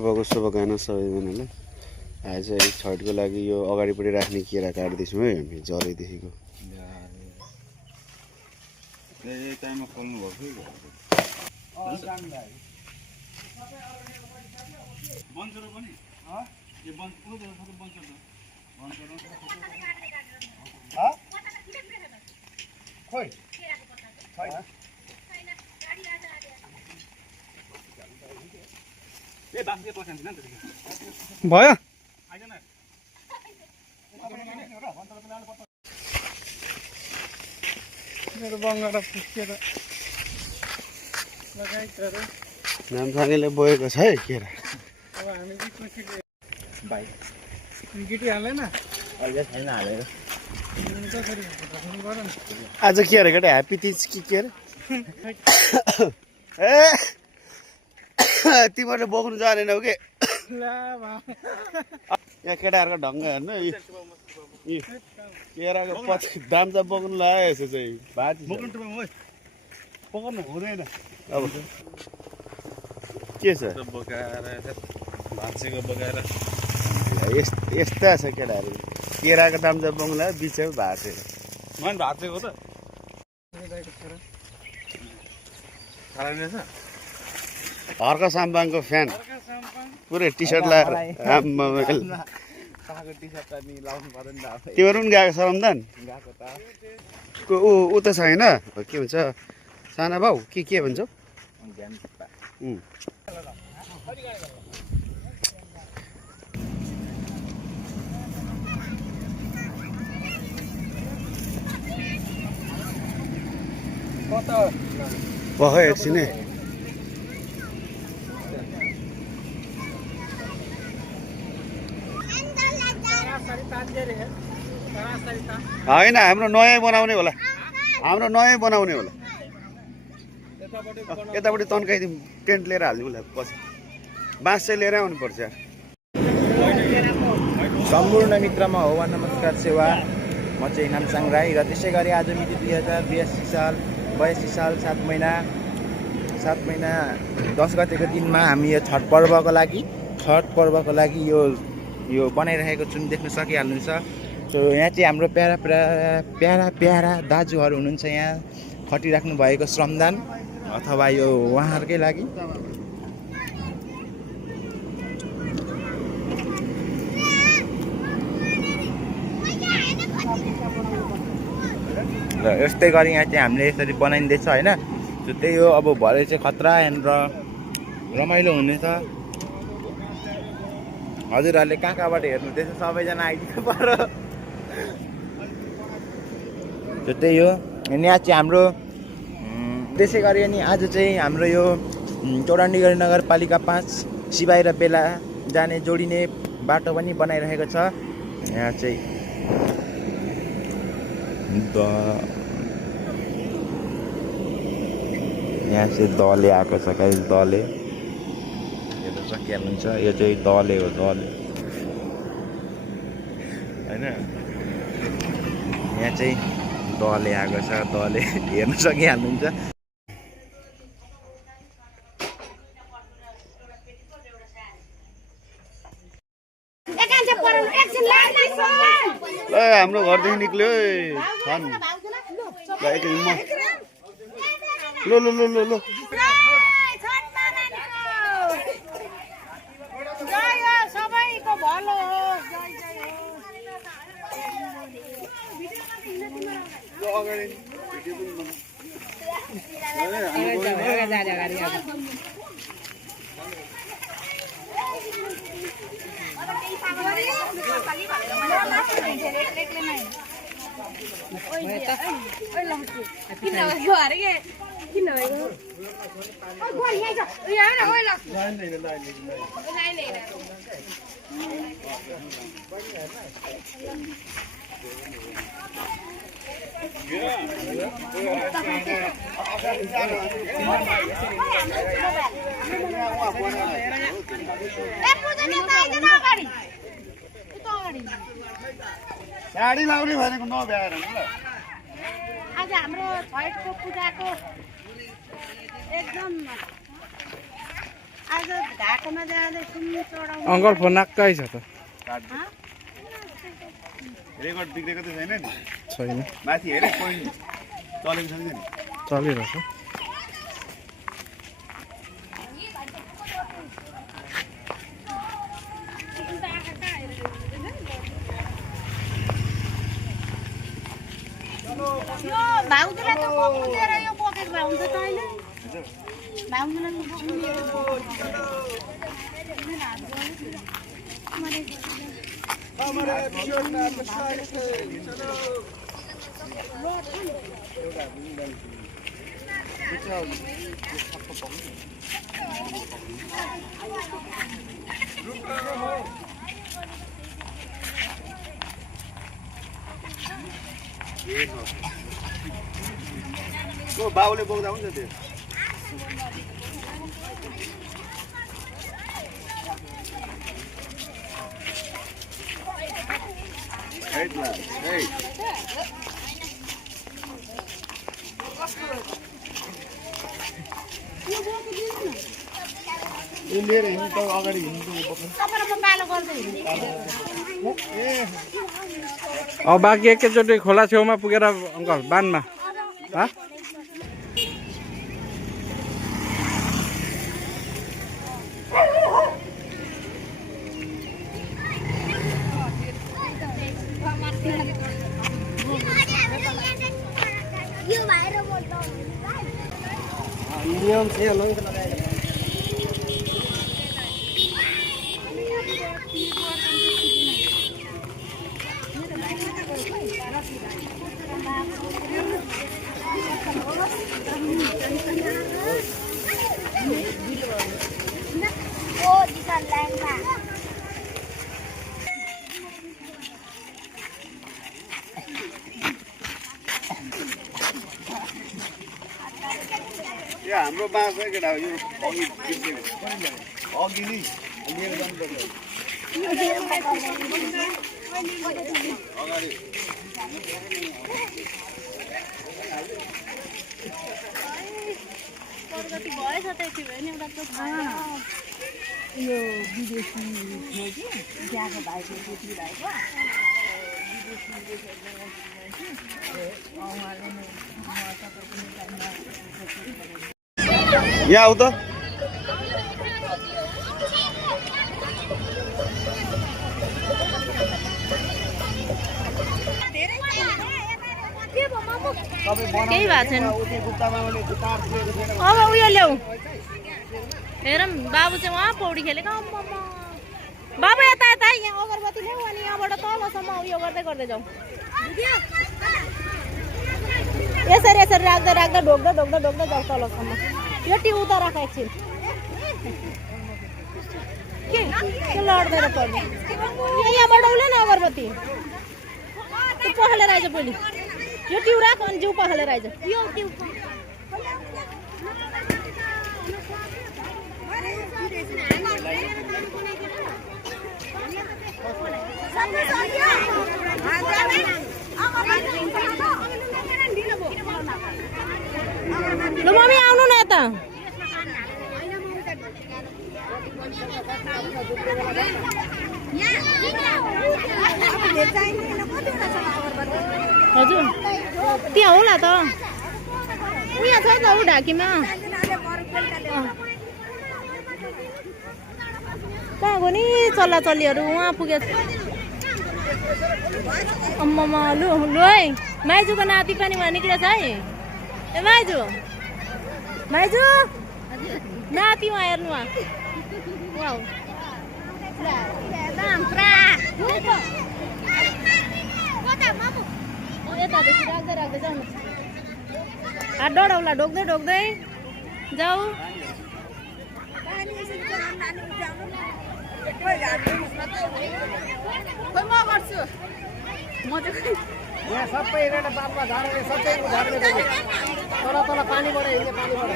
शुभकामना सबैजनालाई। आज चाहिँ छठको लागि यो अगाडिपट्टि राख्ने केरा काट्दैछौँ है हामी जरैदेखिको। भयो मेरो बङ्गाला पुस्केर लगाइकरे नामथानेले बोकेको छ है केरा। अब हामी बिचमा भाइ गिटी हालेन अहिले छैन हालेर कसरी गर न। आज के अरे केटा ह्याप्पी तिज के अरे ए तिमीहरूले बोक्नु जानेनौ के यहाँ केटाहरूको ढङ्ग हेर्नु केराको पछि दाम त बोक्नु लाग्यो यसो चाहिँ भाती बोक्नु हुँदैन। अब के छ भाँचेको बोकाएर यस्ता छ केटाहरू केराको दाम त बोक्नु लाग्यो बिचमा भाँचेर मैले भाँचेको त हर्क साम्बाङको फ्यान पुरै टी सर्ट लगाएर तिमीहरू पनि गएको छ रमदान ऊ त छैन के भन्छ साना भाउ के भन्छौ भयो एकछिन है होइन हाम्रो नयाँ बनाउने होला यतापट्टि तन्काइदिउँ टेन्ट लिएर हालिदिउँ होला पछि बाँस चाहिँ लिएर आउनुपर्छ। सम्पूर्ण मित्रमा हो नमस्कार सेवा म चाहिँ नामसाङ राई र त्यसै गरी आज मिति 2082 साल 7 महिना 10 गतेको दिनमा हामी यो छठ पर्वको लागि यो बनाइरहेको छौँ देख्न सकिहाल्नुहुन्छ। सो यहाँ चाहिँ हाम्रो प्यारा दाजुहरू हुनुहुन्छ यहाँ खटिराख्नु भएको श्रमदान अथवा यो उहाँहरूकै लागि र यस्तै गरी यहाँ चाहिँ हामीले यसरी बनाइँदैछ होइन। सो त्यही हो अब भरे चाहिँ खतरा र रमाइलो हुनेछ। हजुरहरूले कहाँबाट हेर्नुहुँदैछ सबैजना आइदिनु पर्यो। सो त्यही हो अनि यहाँ चाहिँ हाम्रो त्यसै गरी अनि आज चाहिँ हाम्रो यो चौडाण्डीगढी नगरपालिका 5 सिवाई र बेला जाने जोडिने बाटो पनि बनाइरहेको छ। यहाँ चाहिँ दले आएको छ गाइस दले हेर्न सकिहाल्नुहुन्छ यो चाहिँ दले हो दले होइन यहाँ चाहिँ दले आएको छ दले हेर्न सकिहाल्नुहुन्छ। हाम्रो घरदेखि निक्ल्यो लो सबैको भलो होस् साडी लाउने भनेको नभ्याएर आज हाम्रो छठको पूजाको एकदम आज घाटोमा जाँदै सुन चढाउनु अङ्कल फोन नाक्कै छ त रेकर्ड बिग्रेको त छैन नि छैन माथि हेरे पोइन्ट चलेको छैन नि चलिरहेछ यो भाउजूलाई त बोकेर यो बोकेको भए हुन्छ त अहिले भाउजूलाई बाउले बोक्दा हुन्छ त्यो लिएर हिँड्नु त अगाडि हिँड्नु पालो गर्दै हिँड्ने अब बाँकी एकैचोटि खोला छेउमा पुगेर अङ्कल बानमा नियम से अलग हाम्रो बाँस है केटा यो अघि अघि नै लिएर जानुपर्छ अगाडि प्रगति भएछ त यति भयो नि एउटा त यो विदेशी थियो कि त्यहाँको भाइको बेटी भएको यहाँ आऊ त केही भएको छैन अब उयो ल्याऊ हेर बाबु चाहिँ उहाँ पौडी खेलेको बाबु यता यता यहाँ अगरबत्ती ल्याऊ अनि यहाँबाट तलसम्म उयो गर्दै गर्दै जाउँ यसरी यसरी राख्दा राख्दा ढोक्दा ढोक्दा ढोक्दा जाउँ तलसम्म यो टी उता राख एकछिन के लड्दैन पर्ने यहाँबाट उले न अगरबत्ती त्यो पखालेर आइज पहिले यो टिउ राख अनि जिउ पखालेर आइज यो टिउ ल मम्मी आउनु न यता हजुर त्यहाँ होला त उहाँ छ त ऊ ढाकीमा कहाँ गयो नि चल्ला चल्लीहरू उहाँ पुगेछ अम्मामा लु लु है माइजूको नाति पनि उहाँ निक्लेछ है ए माइजू माइजू नाति उहाँ हेर्नु उहाँ यतादेखि राख्दै राख्दै जाउँ हात डढाउला ढोक्दै ढोक्दै जाऊ म गर्छु म चाहिँ यहाँ सबै एउटा बालमा झारेर सबै झारेर तल तल पानीबाट हिँड्ने पानीबाट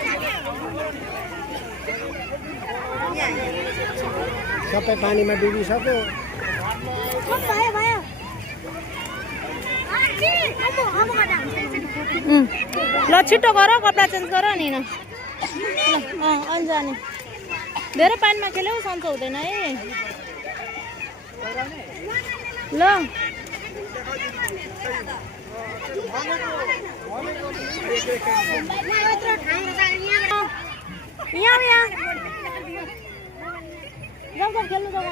सबै पानीमा डुबिसक्यो भयो भयो ल छिटो गर कपडा चेन्ज गर नि अनि जाने धेरै पानीमा खेल्यौ सन्चो हुँदैन है ल यहाँ यहाँ जाऊ जाऊ खेल्नु जाऊ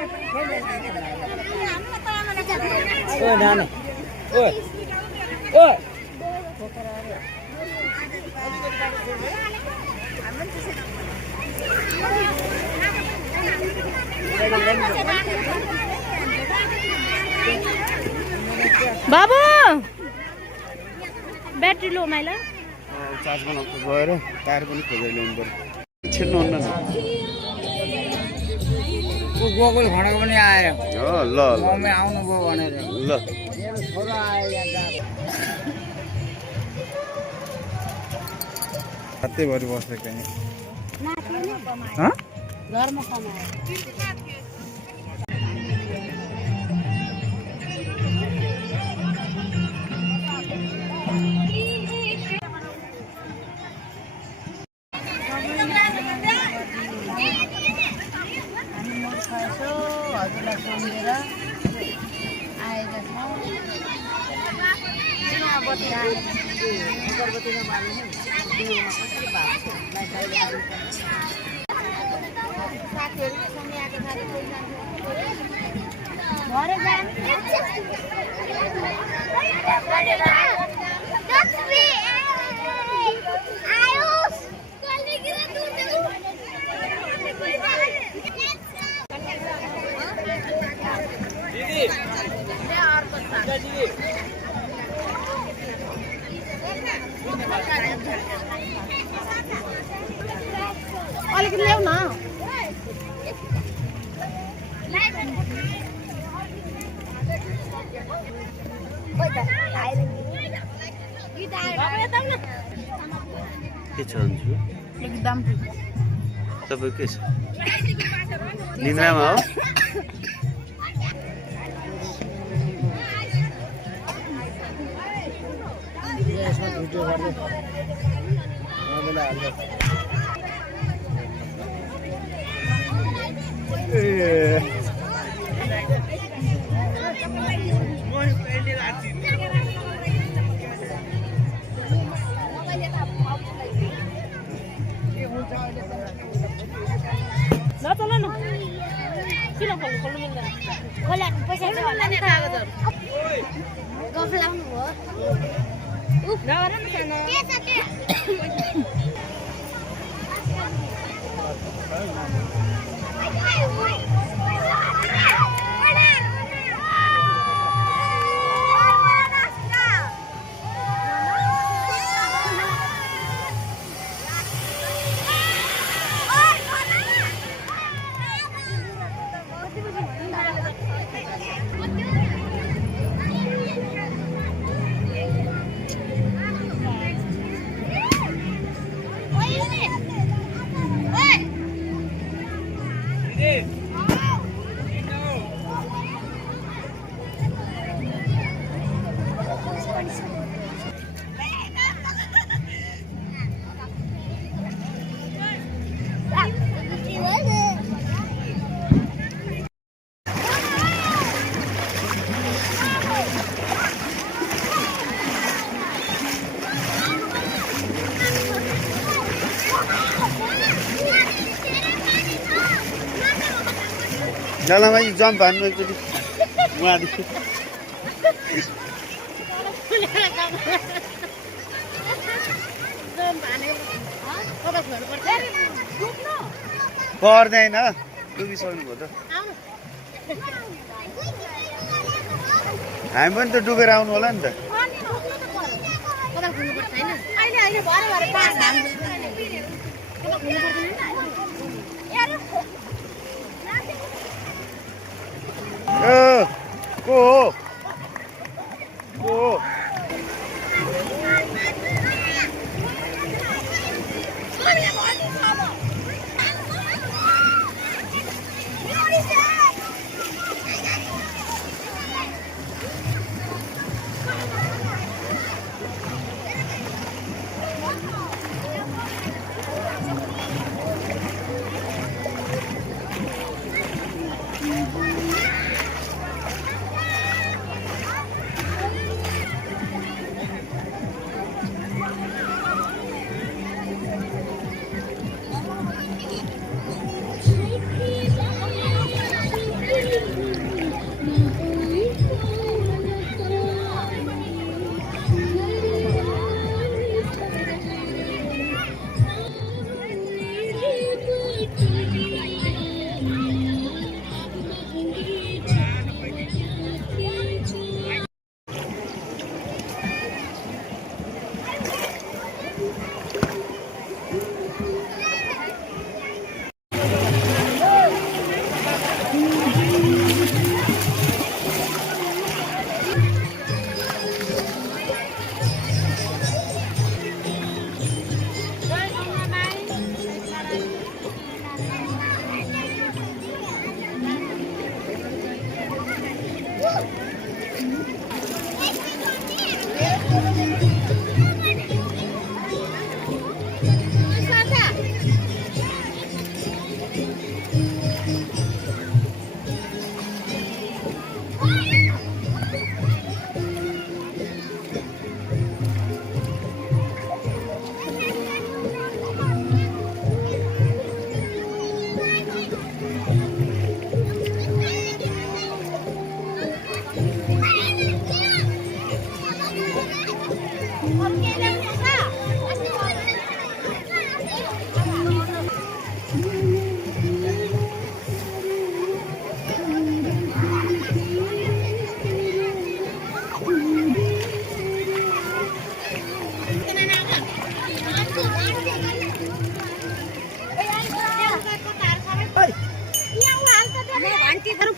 बाबु ब्याट्री लो माइला चार्ज बनाउँछ गएर टायर पनि खोजेर ल्याउनु पर्यो छिर्नुहुन्न न गोकुल घोडाको पनि आयो हो ल मम्मी आउनुभयो भनेर ल छोरा आयो रातैभरि बसेको नि घरमा कमायो हजुरलाई सम्झेर आएका छौँ अगरबत्तीमा बाल्नु दियोमा कसरी भएको साथीहरू सँगै आएको अलिकति ल्याउ न के छ अन्जु एकदम तपाईँ के छ निन्द्रामा हो यसमा भिडियो गर्दै मोबाइल हाल्दै ल चल न किन खोल्नु खोल्नु मिल्दैन खोला पैसा चाहिँ होला नि कागजहरु गफ लाउनु हो नगर न सानो जलामा जम्प हान्नु एकचोटि उहाँदेखि पर्दैन डुबिसक्नुभयो त हामी पनि त डुबेर आउनु होला नि त को हो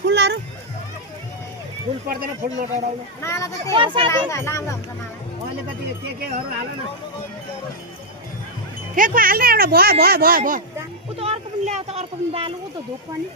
फुलहरू फुल पर्दैन फुल नटराउनु माला त त्यही हो लाउँदा हुन्छ माला अलिकति केहरू हाल न फेकमा हाल्ने एउटा भयो भयो भयो भयो ऊ त अर्को पनि ल्याऊ त अर्को पनि बालु ऊ त धोक पनि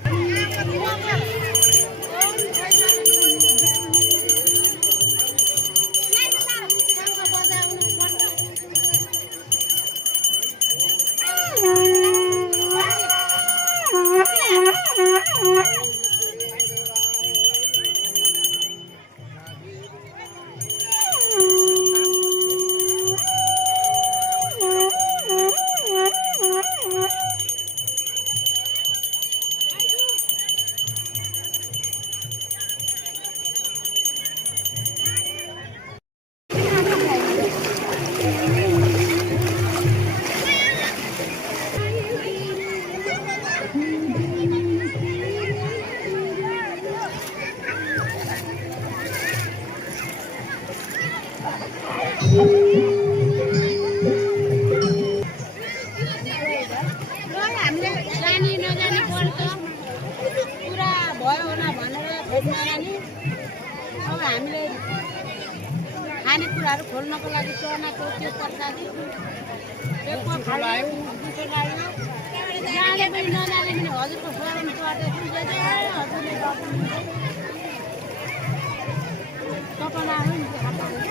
खानेकुराहरू खोल्नको लागि चनाको त्यो प्रसादी जाने पनि नजाने पनि हजुरको फोन गर्दै हजुरले तपाईँलाई